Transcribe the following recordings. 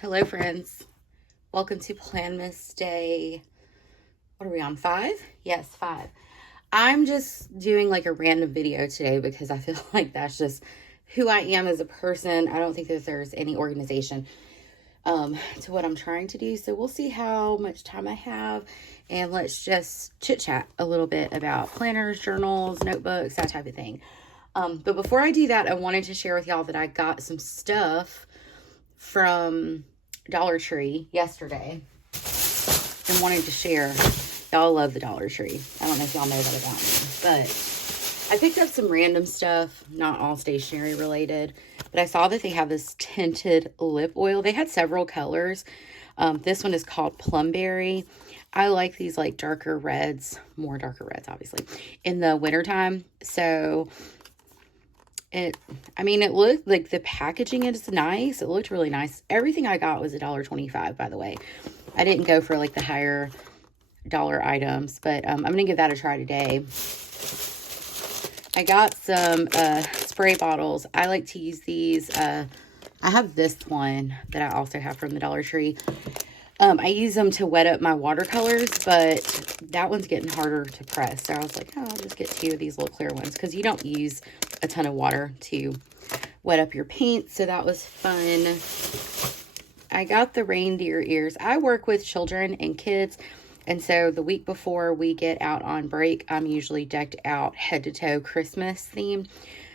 Hello, friends. Welcome to Planmas Day. What are we on? 5? Yes, 5. I'm just doing like a random video today because I feel like that's just who I am as a person. I don't think that there's any organization to what I'm trying to do. So we'll see how much time I have. And let's just chit chat a little bit about planners, journals, notebooks, that type of thing. But before I do that, I wanted to share with y'all that I got some stuff from Dollar Tree yesterday and wanted to share. Y'all love the Dollar Tree. I don't know if y'all know that about me, but I picked up some random stuff, not all stationery related, but I saw that they have this tinted lip oil. They had several colors. This one is called Plumberry. I like these like darker reds, more darker reds, obviously, in the wintertime. So it looked like the packaging is nice. It looked really nice. Everything I got was $1.25, by the way. I didn't go for like the higher dollar items, but I'm going to give that a try today. I got some spray bottles. I like to use these. I have this one that I also have from the Dollar Tree. I use them to wet up my watercolors, but that one's getting harder to press. So I was like, oh, I'll just get 2 of these little clear ones because you don't use a ton of water to wet up your paint. So that was fun. I got the reindeer ears. I work with children and kids. And so the week before we get out on break, I'm usually decked out head to toe Christmas themed.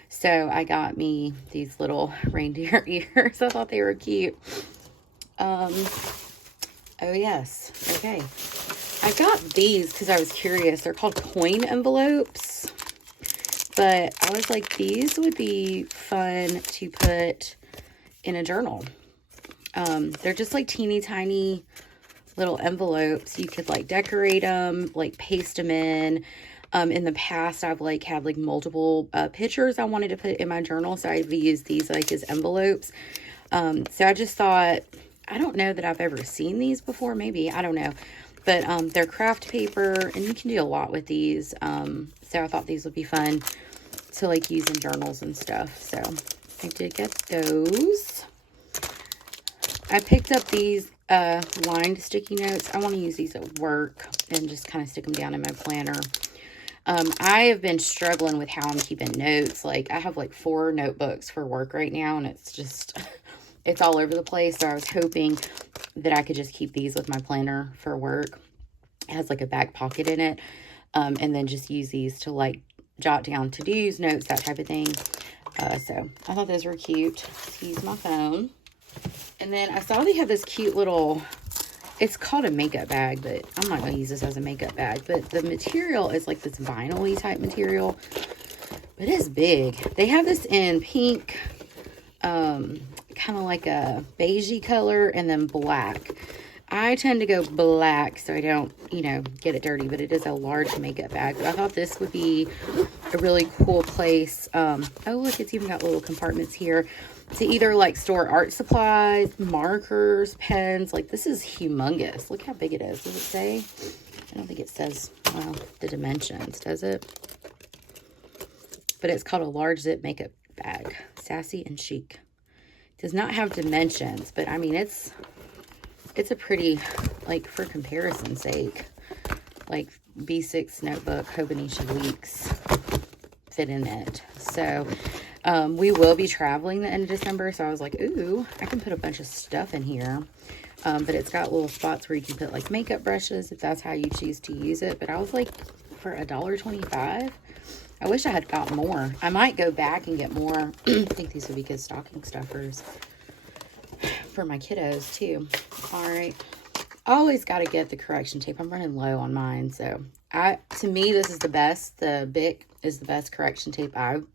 So I got me these little reindeer ears. I thought they were cute. Oh, yes. Okay. I got these because I was curious. They're called coin envelopes. But I was like, these would be fun to put in a journal. They're just like teeny tiny little envelopes. You could like decorate them, like paste them in. In the past, I've like had like multiple pictures I wanted to put in my journal. So I've used these like as envelopes. So I just thought, I don't know that I've ever seen these before. Maybe, I don't know. But they're craft paper and you can do a lot with these. So I thought these would be fun to like use in journals and stuff. So I did get those. I picked up these lined sticky notes. I want to use these at work and just kind of stick them down in my planner. I have been struggling with how I'm keeping notes. Like I have like 4 notebooks for work right now and it's just... it's all over the place. So I was hoping that I could just keep these with my planner for work. It has like a back pocket in it. And then just use these to like jot down to-dos, notes, that type of thing. So I thought those were cute to use my phone. And then I saw they have this cute little, it's called a makeup bag, but I'm not going to use this as a makeup bag. But the material is like this vinyl-y type material. But it's big. They have this in pink, kind of like a beigey color, and then black. I tend to go black so I don't, get it dirty, but it is a large makeup bag. But I thought this would be a really cool place. Oh, look, it's even got little compartments here to either like store art supplies, markers, pens. Like this is humongous. Look how big it is. Does it say? I don't think it says, well, the dimensions, does it? But it's called a large zip makeup bag. Sassy and chic. Does not have dimensions, but I mean, it's a pretty, like, for comparison's sake, like B6 notebook, Hobonichi Weeks fit in it. So, we will be traveling the end of December. So I was like, ooh, I can put a bunch of stuff in here. But it's got little spots where you can put like makeup brushes if that's how you choose to use it. But I was like, for $1.25, I wish I had got more. I might go back and get more. I think these would be good stocking stuffers for my kiddos too. All right. I always got to get the correction tape. I'm running low on mine. So to me, this is the best. The Bic is the best correction tape I've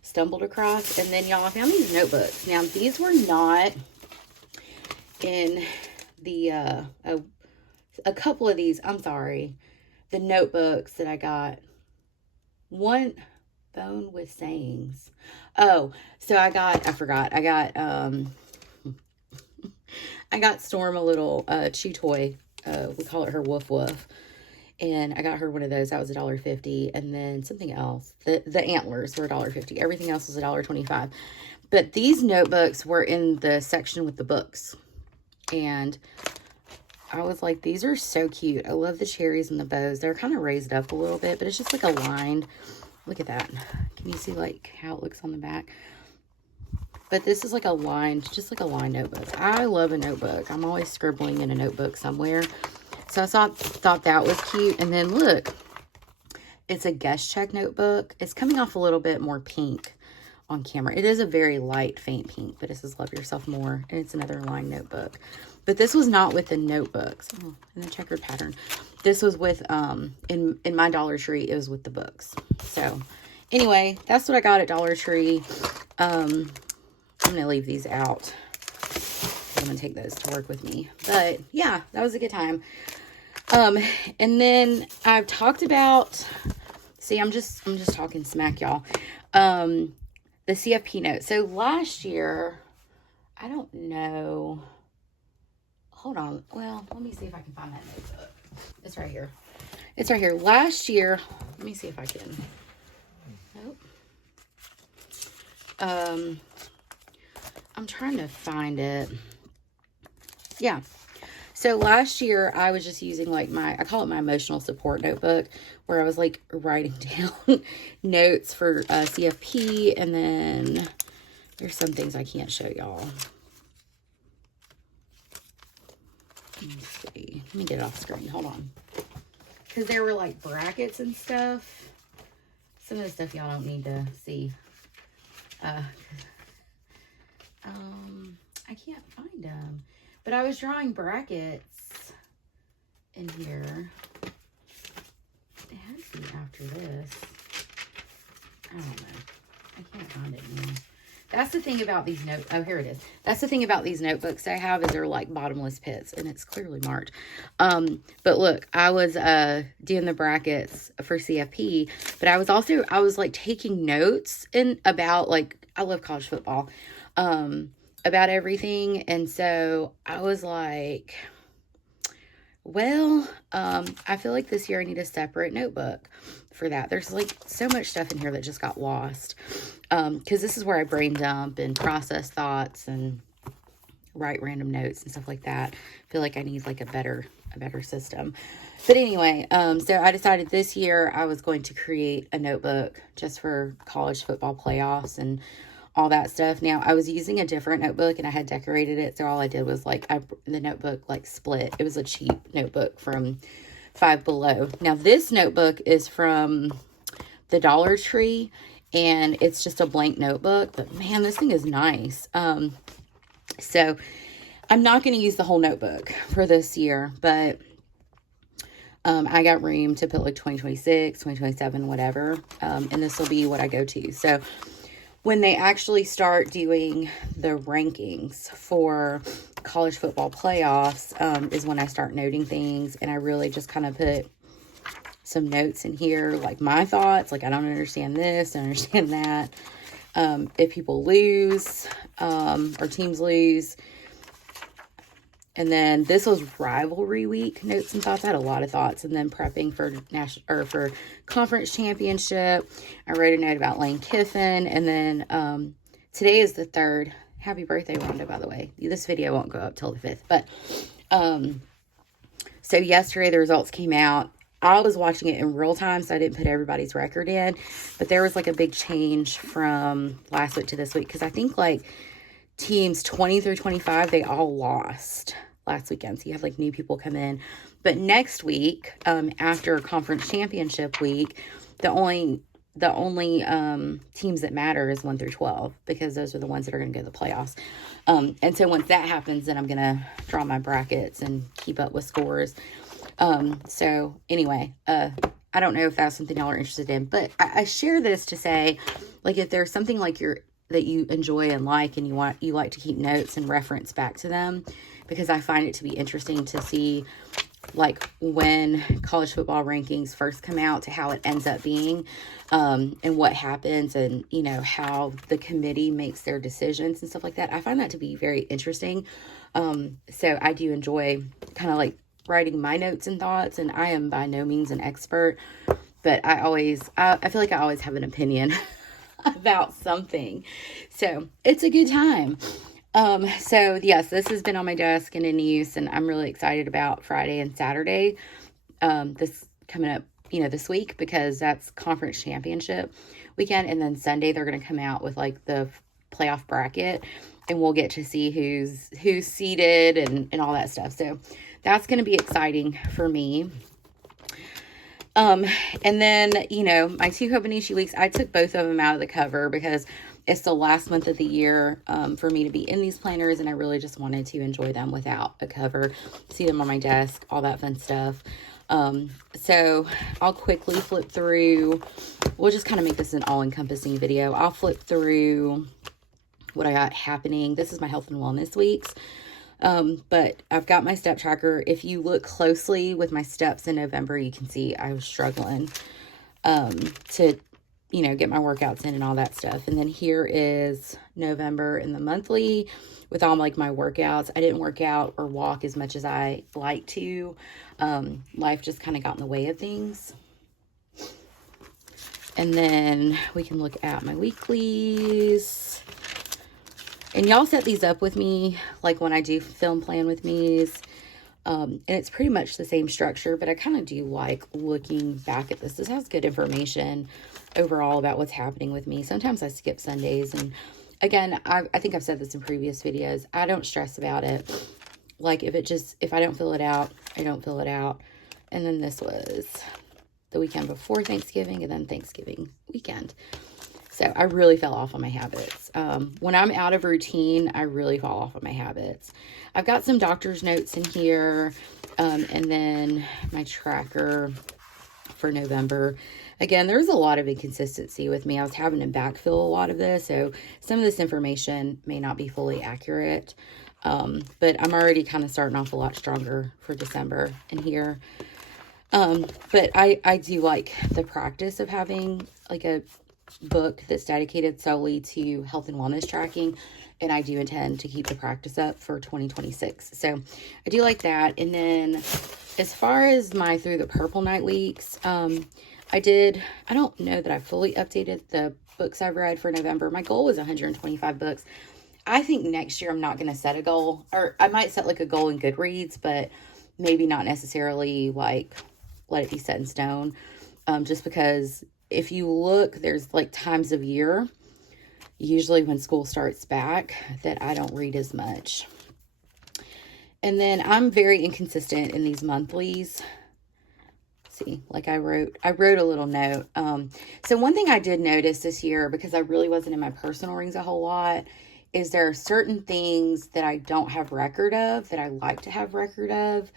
stumbled across. And then y'all, I found these notebooks. Now these were not in the, a couple of these, I'm sorry, the notebooks that I got. One phone with sayings. Oh, so I got Storm a little chew toy. We call it her Woof Woof. And I got her one of those. That was $1.50. And then something else. The antlers were $1.50. Everything else was $1.25. But these notebooks were in the section with the books. And I was like, these are so cute. I love the cherries and the bows. They're kind of raised up a little bit, but it's just like a lined. Look at that. Can you see like how it looks on the back? But this is like a lined, just like a lined notebook. I love a notebook. I'm always scribbling in a notebook somewhere. So I thought that was cute. And then look, it's a guest check notebook. It's coming off a little bit more pink on camera. It is a very light, faint pink, but it says Love Yourself More. And it's another lined notebook. But this was not with the notebooks. Oh, in the checkered pattern. This was with, in my Dollar Tree, it was with the books. So anyway, that's what I got at Dollar Tree. I'm going to leave these out. I'm going to take those to work with me. But yeah, that was a good time. And then I've talked about, see, I'm just talking smack, y'all. The CFP note. So last year, I don't know. Hold on. Well, let me see if I can find that notebook. It's right here. It's right here. Last year, let me see if I can. Nope. I'm trying to find it. Yeah. So last year I was just using like I call it my emotional support notebook, where I was like writing down notes for CFP. And then there's some things I can't show y'all. Let's see. Let me get it off screen. Hold on. Because there were like brackets and stuff. Some of the stuff y'all don't need to see. I can't find them. But I was drawing brackets in here. It had to be after this. I don't know. I can't find it anymore. That's the thing about these notes. Oh, here it is. That's the thing about these notebooks I have, is they're like bottomless pits, and it's clearly marked. But look, I was doing the brackets for CFP, but I was like taking notes about like, I love college football, about everything. And so I was like, well, I feel like this year I need a separate notebook for that. There's like so much stuff in here that just got lost. Because this is where I brain dump and process thoughts and write random notes and stuff like that. I feel like I need like a better system. But anyway, so I decided this year I was going to create a notebook just for college football playoffs and all that stuff. Now, I was using a different notebook and I had decorated it. So all I did was like, the notebook like split. It was a cheap notebook from Five Below. Now, this notebook is from the Dollar Tree, and it's just a blank notebook. But man, this thing is nice. So I'm not going to use the whole notebook for this year, but I got room to put like 2026, 2027, whatever. And this will be what I go to. So when they actually start doing the rankings for college football playoffs, is when I start noting things. And I really just kind of put some notes in here, like my thoughts, like I don't understand this, I understand that. If people lose, or teams lose. And then this was rivalry week, notes and thoughts. I had a lot of thoughts. And then prepping for for conference championship, I wrote a note about Lane Kiffin. And then today is the 3rd. Happy birthday, Rhonda, by the way. This video won't go up till the 5th. But so yesterday the results came out. I was watching it in real time, so I didn't put everybody's record in. But there was like a big change from last week to this week, because I think like teams 20 through 25, they all lost last weekend. So you have like new people come in. But next week, after conference championship week, the only teams that matter is 1 through 12, because those are the ones that are going to go to the playoffs. And so once that happens, then I'm going to draw my brackets and keep up with scores. So anyway, I don't know if that's something y'all are interested in, but I share this to say, like, if there's something like that you enjoy and like, and you like to keep notes and reference back to them, because I find it to be interesting to see like when college football rankings first come out to how it ends up being, and what happens, and you know, how the committee makes their decisions and stuff like that. I find that to be very interesting. So I do enjoy kind of like writing my notes and thoughts, and I am by no means an expert, but I feel like I always have an opinion about something. So it's a good time. So yes, this has been on my desk and in use, and I'm really excited about Friday and Saturday. This coming up, this week, because that's conference championship weekend. And then Sunday, they're going to come out with like the playoff bracket, and we'll get to see who's seeded and all that stuff. So that's going to be exciting for me. And then, my 2 Hobonichi weeks, I took both of them out of the cover because it's the last month of the year for me to be in these planners, and I really just wanted to enjoy them without a cover, see them on my desk, all that fun stuff. So I'll quickly flip through. We'll just kind of make this an all-encompassing video. I'll flip through what I got happening. This is my health and wellness weeks. But I've got my step tracker. If you look closely with my steps in November, you can see I was struggling, to, get my workouts in and all that stuff. And then here is November in the monthly with all like my workouts. I didn't work out or walk as much as I like to. Life just kind of got in the way of things. And then we can look at my weeklies. And y'all set these up with me, like when I do film plan with me's. And it's pretty much the same structure, but I kind of do like looking back at this. This has good information overall about what's happening with me. Sometimes I skip Sundays. And again, I think I've said this in previous videos. I don't stress about it. Like if I don't fill it out, I don't fill it out. And then this was the weekend before Thanksgiving, and then Thanksgiving weekend. So I really fell off on my habits. When I'm out of routine, I really fall off on my habits. I've got some doctor's notes in here, and then my tracker for November. Again, there's a lot of inconsistency with me. I was having to backfill a lot of this, so some of this information may not be fully accurate. But I'm already kind of starting off a lot stronger for December in here. But I do like the practice of having like a book that's dedicated solely to health and wellness tracking, and I do intend to keep the practice up for 2026. So I do like that. And then as far as my Through the Purple Night weeks, I don't know that I fully updated the books I've read for November. My goal was 125 books. I think next year I'm not going to set a goal, or I might set like a goal in Goodreads, but maybe not necessarily like let it be set in stone. Just because if you look, there's like times of year, usually when school starts back, that I don't read as much. And then I'm very inconsistent in these monthlies. See, like I wrote a little note. So one thing I did notice this year, because I really wasn't in my personal rings a whole lot, is there are certain things that I don't have record of that I like to have record of.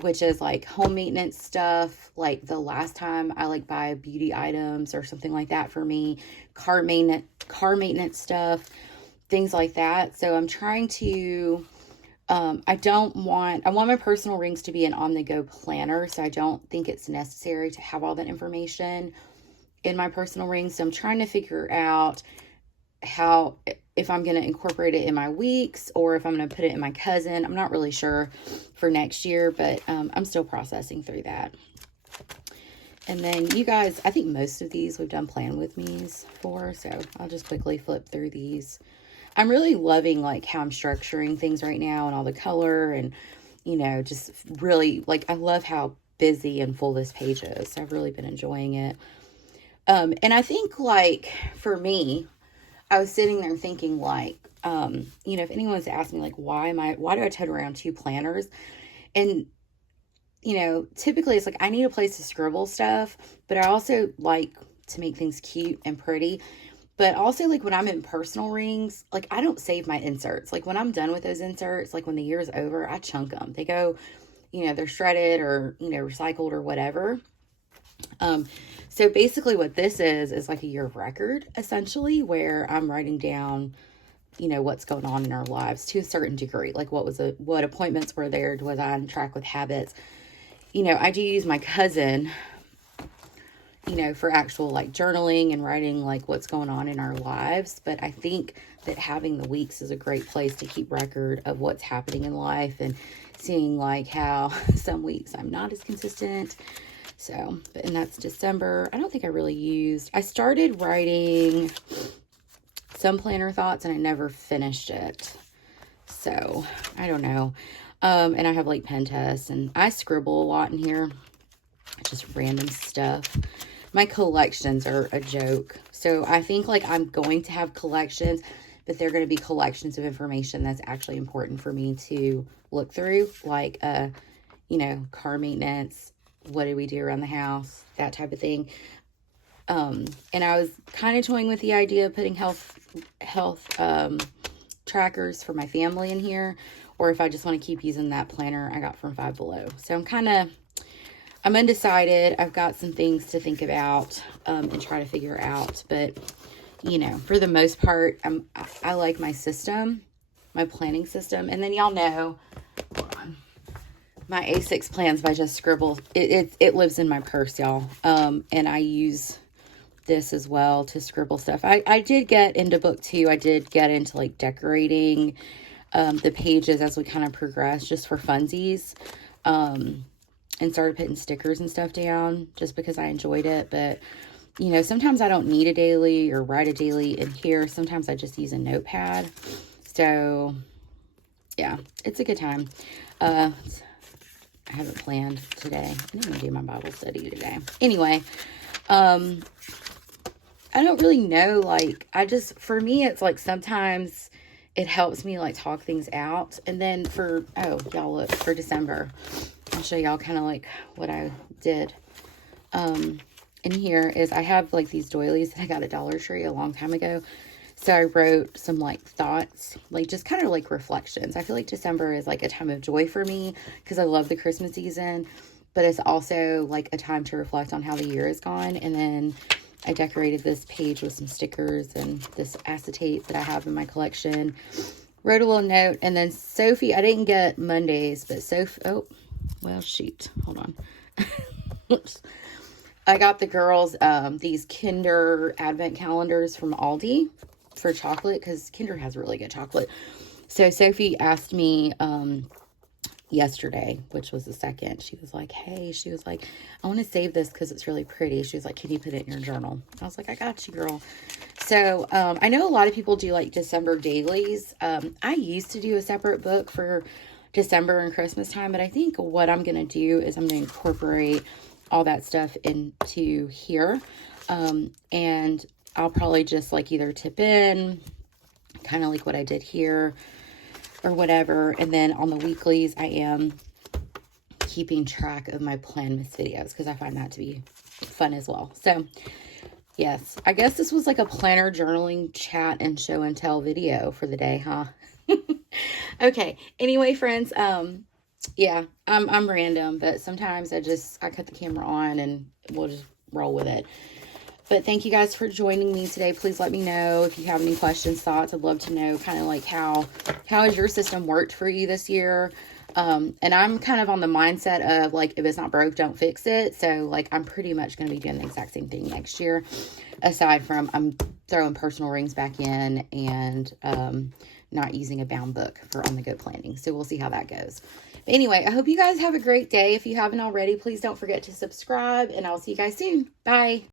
Which is like home maintenance stuff, like the last time I like buy beauty items or something like that for me, car maintenance stuff, things like that. So I'm trying to, I want my personal rings to be an on-the-go planner. So I don't think it's necessary to have all that information in my personal rings. So I'm trying to figure out if I'm going to incorporate it in my weeks or if I'm going to put it in my cousin. I'm not really sure for next year, but I'm still processing through that. And then you guys, I think most of these we've done plan with me's for, so I'll just quickly flip through these. I'm really loving like how I'm structuring things right now and all the color and, just really like, I love how busy and full this page is. I've really been enjoying it. And I think like for me, I was sitting there thinking like, if anyone's asked me like, why do I tote around 2 planners? And, typically it's like, I need a place to scribble stuff, but I also like to make things cute and pretty. But also like when I'm in personal rings, like I don't save my inserts. Like when I'm done with those inserts, like when the year's over, I chunk them. They go, they're shredded or, recycled or whatever. So basically what this is like a year of record, essentially, where I'm writing down, what's going on in our lives to a certain degree. Like what appointments were there? Was I on track with habits? I do use my cousin, for actual like journaling and writing like what's going on in our lives. But I think that having the weeks is a great place to keep record of what's happening in life and seeing like how some weeks I'm not as consistent. So, and that's December. I don't think I really I started writing some planner thoughts and I never finished it. So, I don't know. And I have like pen tests and I scribble a lot in here. Just random stuff. My collections are a joke. So, I think like I'm going to have collections, but they're going to be collections of information that's actually important for me to look through. Like, you know, car maintenance. What do we do around the house? That type of thing. And I was kind of toying with the idea of putting health trackers for my family in here, or if I just want to keep using that planner I got from Five Below. So I'm undecided. I've got some things to think about and try to figure out, but you know, for the most part, I like my system, my planning system. And then y'all know, hold on, my A6 plans by Just Scribble. It lives in my purse, y'all. And I use this as well to scribble stuff. I did get into book 2. I did get into like decorating the pages as we kind of progress, just for funsies, and started putting stickers and stuff down just because I enjoyed it. But you know, sometimes I don't need a daily or write a daily in here. Sometimes I just use a notepad. So yeah, it's a good time. I haven't planned today. I'm going to do my Bible study today. Anyway, I don't really know, like, for me, it's like sometimes it helps me like talk things out. And then y'all look, for December, I'll show y'all kind of like what I did. In here is I have like these doilies that I got at Dollar Tree a long time ago. So I wrote some like thoughts, like just kind of like reflections. I feel like December is like a time of joy for me because I love the Christmas season, but it's also like a time to reflect on how the year has gone. And then I decorated this page with some stickers and this acetate that I have in my collection. Wrote a little note. And then Sophie, I didn't get Mondays, but hold on. I got the girls these Kinder Advent calendars from Aldi for chocolate because Kinder has really good chocolate. So Sophie asked me yesterday, which was the second, she was like, hey, I want to save this because it's really pretty. She was like, can you put it in your journal? I was like, I got you, girl. So I know a lot of people do like December dailies. I used to do a separate book for December and Christmas time, but I think what I'm going to do is I'm going to incorporate all that stuff into here. And I'll probably just like either tip in, kind of like what I did here or whatever. And then on the weeklies, I am keeping track of my Planmas videos because I find that to be fun as well. So yes, I guess this was like a planner journaling chat and show and tell video for the day, huh? Okay. Anyway, friends, yeah, I'm random, but sometimes I cut the camera on and we'll just roll with it. But thank you guys for joining me today. Please let me know if you have any questions, thoughts. I'd love to know kind of like how has your system worked for you this year? And I'm kind of on the mindset of like, if it's not broke, don't fix it. So like, I'm pretty much going to be doing the exact same thing next year, aside from I'm throwing personal rings back in and not using a bound book for on-the-go planning. So we'll see how that goes. But anyway, I hope you guys have a great day. If you haven't already, please don't forget to subscribe and I'll see you guys soon. Bye.